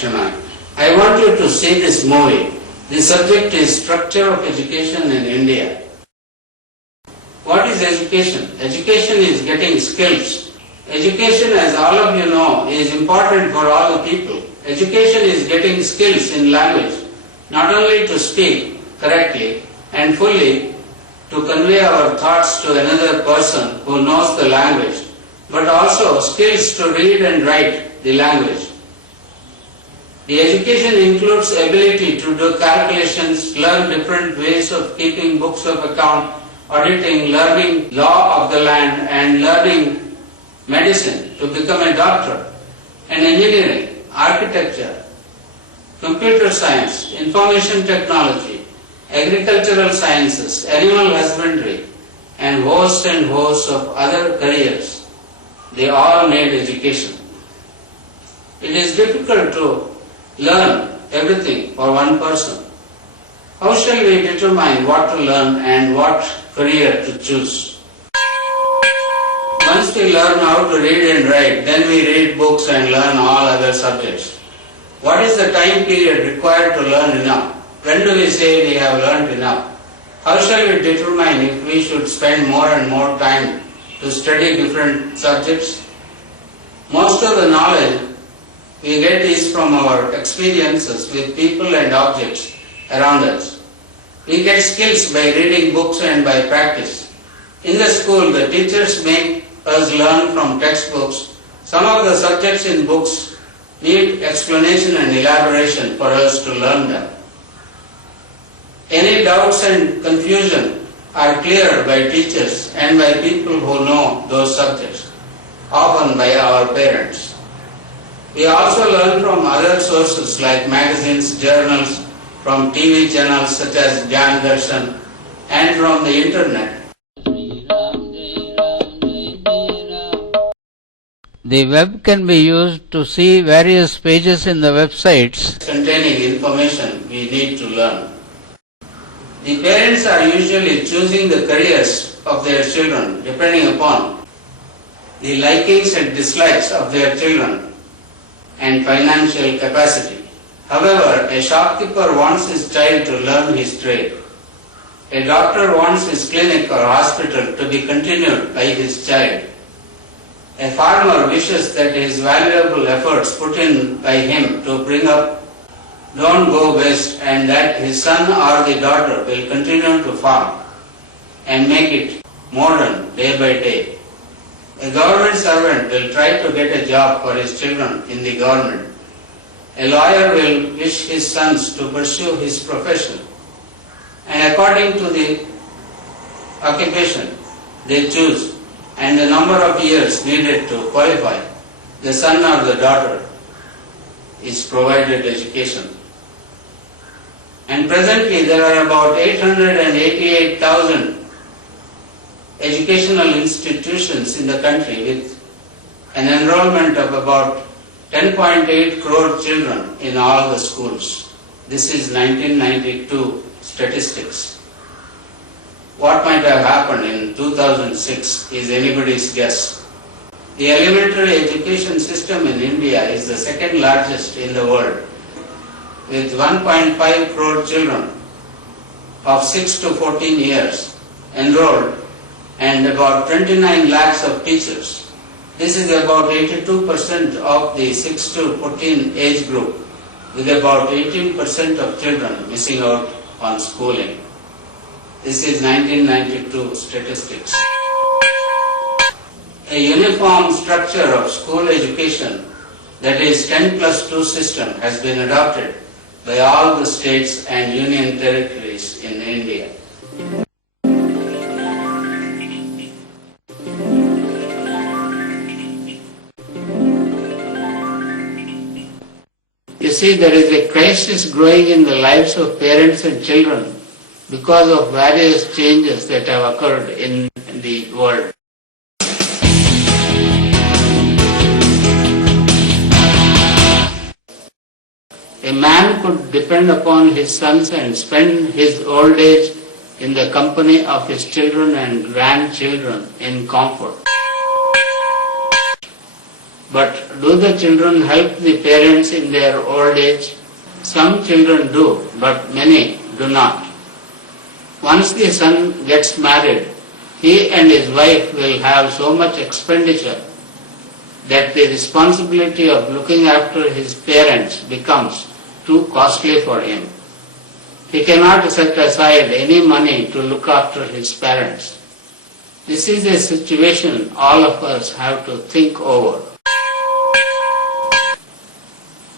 Shishana. I want you to see this movie. The subject is structure of education in India. What is education? Education is getting skills. Education, as all of you know, is important for all the people. Education is getting skills in language, not only to speak correctly and fully, to convey our thoughts to another person who knows the language, but also skills to read and write the language. The education includes ability to do calculations, learn different ways of keeping books of account, auditing, learning law of the land, and learning medicine to become a doctor, and engineering, architecture, computer science, information technology, agricultural sciences, animal husbandry, and host of other careers. They all need education. It is difficult to learn everything for one person. How shall we determine what to learn and what career to choose? Once we learn how to read and write, then we read books and learn all other subjects. What is the time period required to learn enough? When do we say we have learned enough? How shall we determine if we should spend more and more time to study different subjects? Most of the knowledge we get is from our experiences with people and objects around us. We get skills by reading books and by practice. In the school, the teachers make us learn from textbooks. Some of the subjects in books need explanation and elaboration for us to learn them. Any doubts and confusion are cleared by teachers and by people who know those subjects, often by our parents. We also learn from other sources like magazines, journals, from TV channels such as Gyan Darshan, and from the internet. The web can be used to see various pages in the websites containing information we need to learn. The parents are usually choosing the careers of their children depending upon the likings and dislikes of their children and financial capacity. However, a shopkeeper wants his child to learn his trade. A doctor wants his clinic or hospital to be continued by his child. A farmer wishes that his valuable efforts put in by him to bring up don't go waste and that his son or the daughter will continue to farm and make it modern day by day. A government servant will try to get a job for his children in the government. A lawyer will wish his sons to pursue his profession. And according to the occupation they choose and the number of years needed to qualify, the son or the daughter is provided education. And presently there are about 888,000 educational institutions in the country with an enrollment of about 10.8 crore children in all the schools. This is 1992 statistics. What might have happened in 2006 is anybody's guess. The elementary education system in India is the second largest in the world, with 1.5 crore children of 6 to 14 years enrolled and about 29 lakhs of teachers. This is about 82% of the 6 to 14 age group, with about 18% of children missing out on schooling. This is 1992 statistics. A uniform structure of school education, that is 10+2 system, has been adopted by all the states and union territories in India. You see, there is a crisis growing in the lives of parents and children because of various changes that have occurred in the world. A man could depend upon his sons and spend his old age in the company of his children and grandchildren in comfort. But do the children help the parents in their old age? Some children do, but many do not. Once the son gets married, he and his wife will have so much expenditure that the responsibility of looking after his parents becomes too costly for him. He cannot set aside any money to look after his parents. This is a situation all of us have to think over.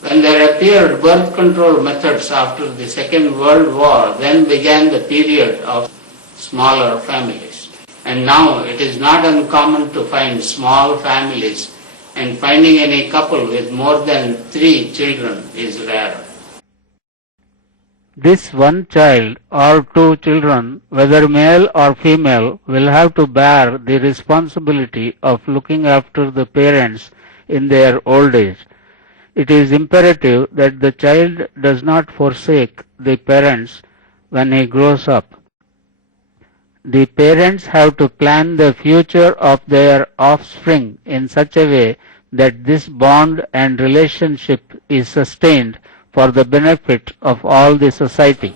When there appeared birth control methods after the Second World War, then began the period of smaller families. And now it is not uncommon to find small families, and finding any couple with more than 3 children is rare. This one child or 2 children, whether male or female, will have to bear the responsibility of looking after the parents in their old age. It is imperative that the child does not forsake the parents when he grows up. The parents have to plan the future of their offspring in such a way that this bond and relationship is sustained for the benefit of all the society.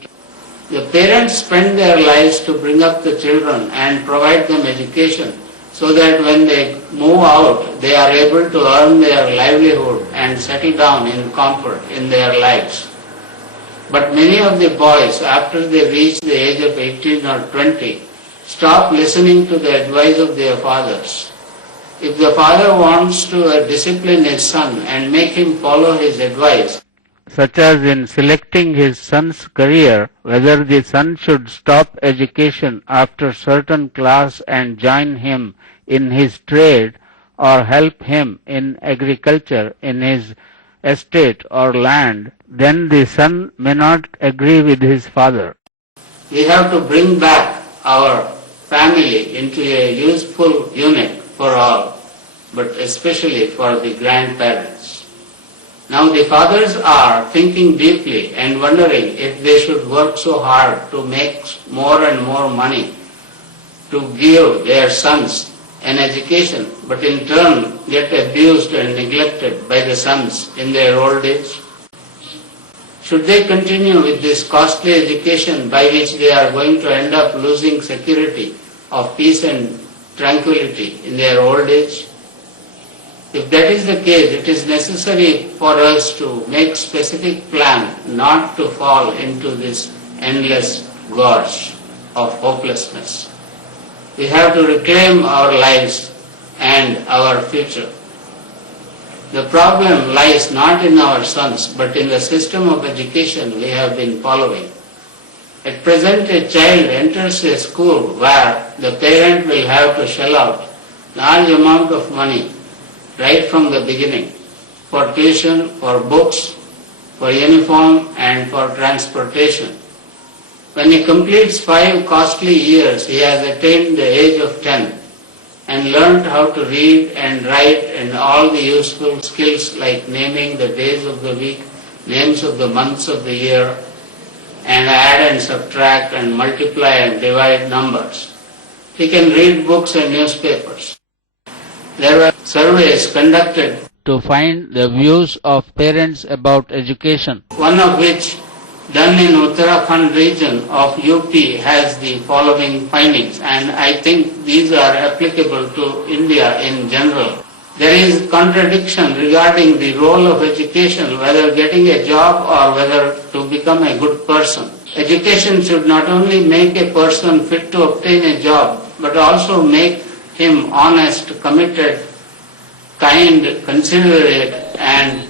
The parents spend their lives to bring up the children and provide them education so that when they move out, they are able to earn their livelihood and settle down in comfort in their lives. But many of the boys, after they reach the age of 18 or 20, stop listening to the advice of their fathers. If the father wants to discipline his son and make him follow his advice, such as in selecting his son's career, whether the son should stop education after certain class and join him in his trade, or help him in agriculture in his estate or land, then the son may not agree with his father. We have to bring back our family into a useful unit for all, but especially for the grandparents. Now the fathers are thinking deeply and wondering if they should work so hard to make more and more money to give their sons an education, but in turn get abused and neglected by the sons in their old age. Should they continue with this costly education by which they are going to end up losing security of peace and tranquility in their old age? If that is the case, it is necessary for us to make specific plan not to fall into this endless gorge of hopelessness. We have to reclaim our lives and our future. The problem lies not in our sons, but in the system of education we have been following. At present, a child enters a school where the parent will have to shell out large amount of money right from the beginning for tuition, for books, for uniform and for transportation. When he completes 5 costly years, he has attained the age of 10 and learned how to read and write and all the useful skills like naming the days of the week, names of the months of the year, and add and subtract and multiply and divide numbers. He can read books and newspapers. There were surveys conducted To find the views of parents about education, one of which done in Uttarakhand region of UP has the following findings, and I think these are applicable to India in general. There is contradiction regarding the role of education, whether getting a job or whether to become a good person. Education should not only make a person fit to obtain a job, but also make him honest, committed, kind, considerate, and